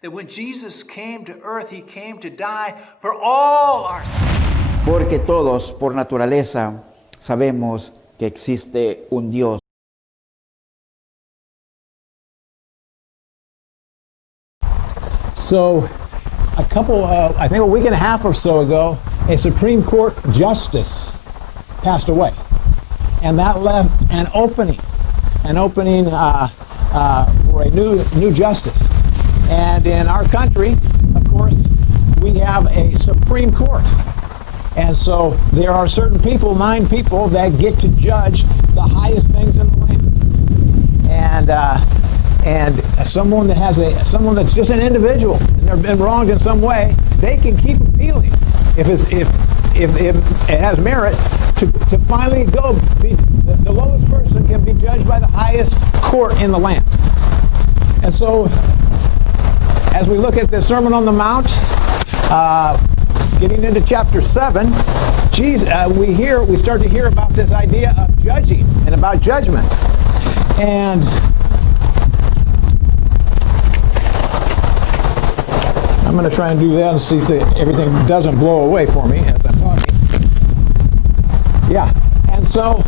That when Jesus came to earth, He came to die for all our sins. Porque todos, por naturaleza, sabemos que existe un Dios. So, I think a week and a half or so ago, a Supreme Court justice passed away. And that left an opening for a new justice. And in our country, of course, we have a Supreme Court. And so there are certain people, 9 people, that get to judge the highest things in the land. And someone that's just an individual and they've been wronged in some way, they can keep appealing if it has merit to finally go. The lowest person can be judged by the highest court in the land. And so, as we look at the Sermon on the Mount, getting into chapter 7, we start to hear about this idea of judging and about judgment. And I'm going to try and do that and see if everything doesn't blow away for me as I'm talking. Yeah, and so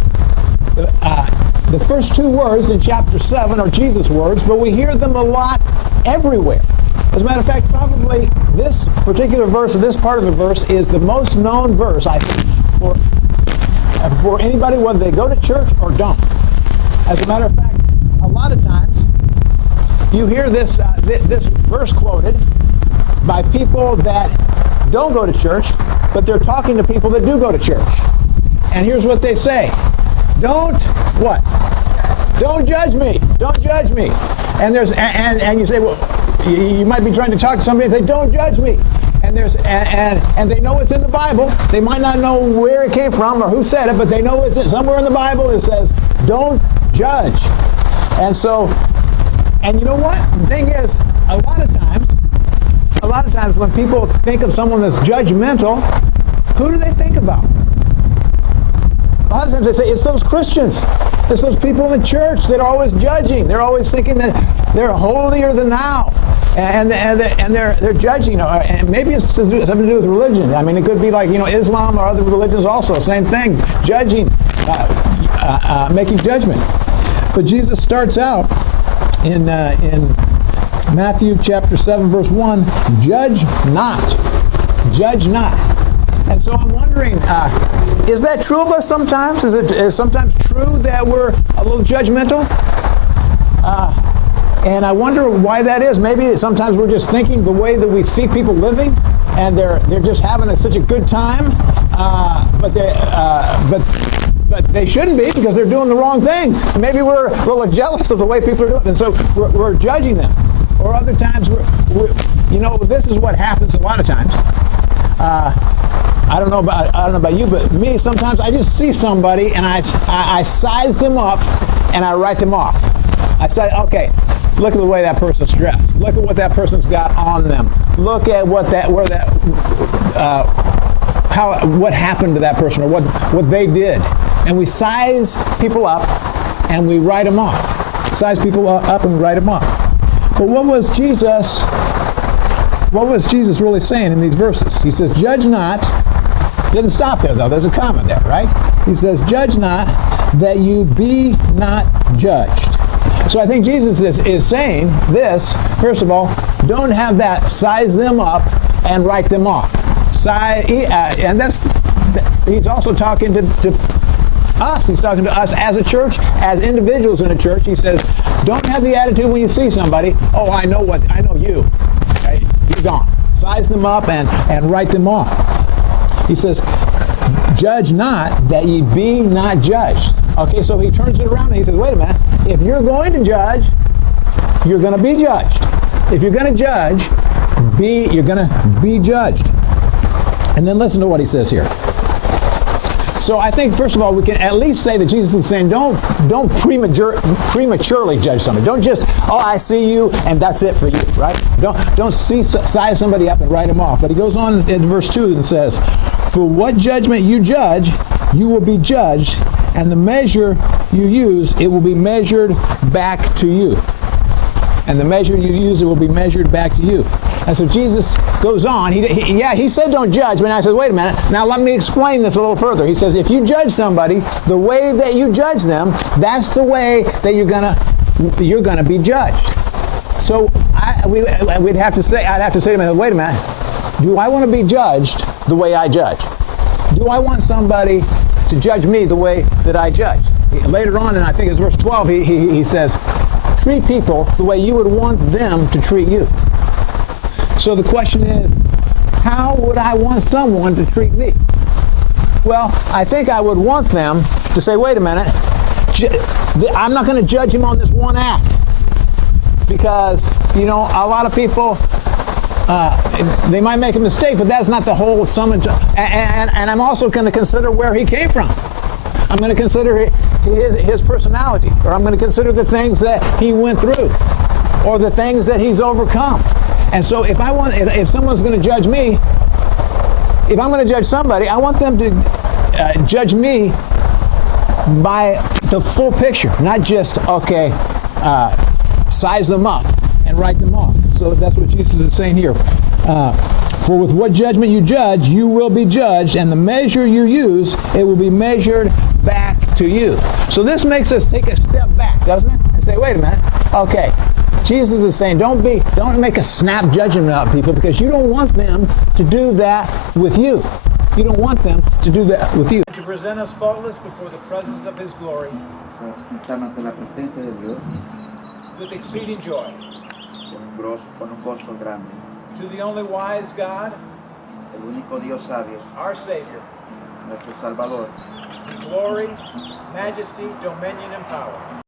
the first 2 words in chapter 7 are Jesus' words, but we hear them a lot everywhere. As a matter of fact, probably this particular verse, or this part of the verse, is the most known verse, I think, for anybody, whether they go to church or don't. As a matter of fact, a lot of times you hear this verse quoted by people that don't go to church, but they're talking to people that do go to church. And here's what they say. Don't what? Don't judge me. Don't judge me. And you say, well, you might be trying to talk to somebody and say, don't judge me. And they know it's in the Bible. They might not know where it came from or who said it, but they know it's somewhere in the Bible. It says, don't judge. And you know what? The thing is, a lot of times when people think of someone that's judgmental, who do they think about? A lot of times they say, it's those Christians. It's those people in the church that are always judging. They're always thinking that they're holier than thou. And they're judging. And maybe it's something to do with religion. I mean, it could be like, Islam or other religions also. Same thing. Judging, making judgment. But Jesus starts out in Matthew chapter 7, verse 1, judge not. Judge not. And so I'm wondering, is that true of us sometimes? Is it sometimes true that we're a little judgmental? And I wonder why that is. Maybe sometimes we're just thinking the way that we see people living, and they're just having such a good time, but they shouldn't be because they're doing the wrong things. Maybe we're a little jealous of the way people are doing it, and so we're judging them. Or other times, this is what happens a lot of times. I don't know about you, but me, sometimes I just see somebody and I size them up and I write them off. I say, okay, look at the way that person's dressed. Look at what that person's got on them. Look at what happened to that person or what they did. And we size people up and we write them off. Size people up and write them off. But what was Jesus really saying in these verses? He says, judge not. Didn't stop there, though. There's a comma there, right? He says, judge not that you be not judged. So I think Jesus is saying this, first of all, don't have that size them up and write them off. And he's also talking to us. He's talking to us as a church, as individuals in a church. He says, don't have the attitude when you see somebody, oh, I know you. Okay? You're gone. Size them up and write them off. He says, judge not that ye be not judged. Okay, so he turns it around and he says, wait a minute. If you're going to judge, you're going to be judged. If you're going to judge, you're going to be judged. And then listen to what he says here. So I think, first of all, we can at least say that Jesus is saying, don't prematurely judge somebody. Don't just, I see you, and that's it for you, right? Don't size somebody up and write them off. But he goes on in verse 2 and says, for what judgment you judge, you will be judged, and the measure you use, it will be measured back to you. and the measure you use, it will be measured back to you. And so Jesus goes on. He said don't judge, but I said, wait a minute. Now let me explain this a little further. He says, if you judge somebody, the way that you judge them, that's the way that you're gonna be judged. So I'd have to say to him, wait a minute. Do I want to be judged the way I judge? Do I want somebody to judge me the way that I judge? Later on, and I think it's verse 12, he says, treat people the way you would want them to treat you. So the question is, how would I want someone to treat me? Well, I think I would want them to say, wait a minute, I'm not going to judge him on this one act. Because, a lot of people, they might make a mistake, but that's not the whole sum. And I'm also going to consider where he came from. I'm going to consider his personality, or I'm going to consider the things that he went through, or the things that he's overcome. And so if someone's going to judge me, if I'm going to judge somebody, I want them to judge me by the full picture, not just, size them up and write them off. So that's what Jesus is saying here. For with what judgment you judge, you will be judged, and the measure you use, it will be measured back to you. So this makes us take a step back, doesn't it? And say, wait a minute, okay. Jesus is saying, don't make a snap judgment of people, because you don't want them to do that with you. You don't want them to do that with you. To present us faultless before the presence of his glory with exceeding joy. Con un gozo grande. To the only wise God, El único Dios sabio, our Savior, nuestro Salvador, be glory, majesty, dominion, and power